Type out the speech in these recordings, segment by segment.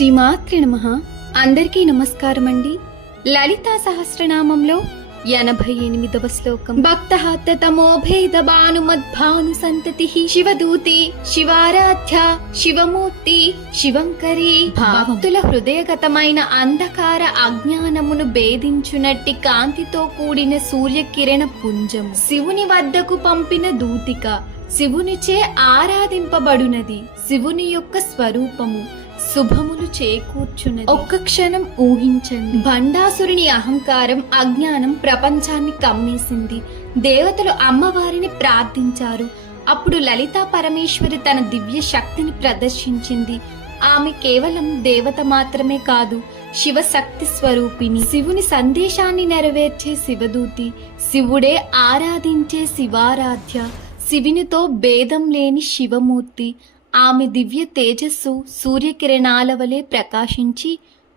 శ్రీమాత్రే నమః. అందరికీ నమస్కారం అండి. లలితా సహస్రనామంలో 88వ శ్లోకం. భక్తహతమోభేద భాను సంతతి శివదూతి శివారాధ్య శివమూర్తి శివంకరి. భక్తుల హృదయగతమైన అంధకార అజ్ఞానమును భేదించునట్టి కాంతితో కూడిన సూర్యకిరణ పుంజము, శివుని వద్దకు పంపిన దూతిక, శివునిచే ఆరాధింపబడునది, శివుని యొక్క స్వరూపము, శుభములు చేకూర్చున్నది. ఒక్క క్షణం ఊహించండి. భండాసురుని అహంకారం అజ్ఞానం ప్రపంచాన్ని కమ్మేసింది. దేవతలు అమ్మవారిని ప్రార్థించారు. అప్పుడు లలితా పరమేశ్వరి తన దివ్య శక్తిని ప్రదర్శించింది. ఆమె కేవలం దేవత మాత్రమే కాదు, శివశక్తి స్వరూపిణి, శివుని సందేశాన్ని నెరవేర్చే శివదూతి, శివుడే ఆరాధించే శివారాధ్య, శివునితో భేదం లేని శివమూర్తి. ఆమె దివ్య తేజస్సు సూర్యకిరణాల వలె ప్రకాశించి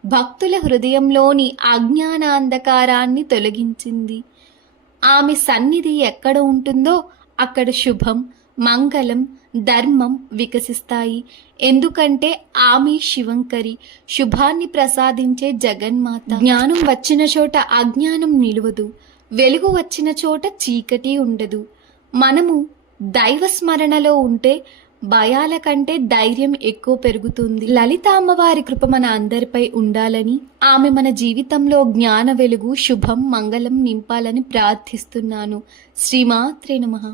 భక్తుల హృదయంలోని అజ్ఞాన అంధకారాన్ని తొలగించింది. ఆమె సన్నిధి ఎక్కడ ఉంటుందో అక్కడ శుభం, మంగళం, ధర్మం వికసిస్తాయి. ఎందుకంటే ఆమె శివంకరి, శుభాన్ని ప్రసాదించే జగన్మాత. జ్ఞానం వచ్చిన చోట అజ్ఞానం నిలువదు, వెలుగు వచ్చిన చోట చీకటి ఉండదు. మనము దైవ స్మరణలో ఉంటే భయాల కంటే ధైర్యం ఎక్కువ పెరుగుతుంది. లలిత అమ్మవారి కృప మన అందరిపై ఉండాలని, ఆమె మన జీవితంలో జ్ఞాన వెలుగు, శుభం, మంగళం నింపాలని ప్రార్థిస్తున్నాను. శ్రీమాత్రే నమః.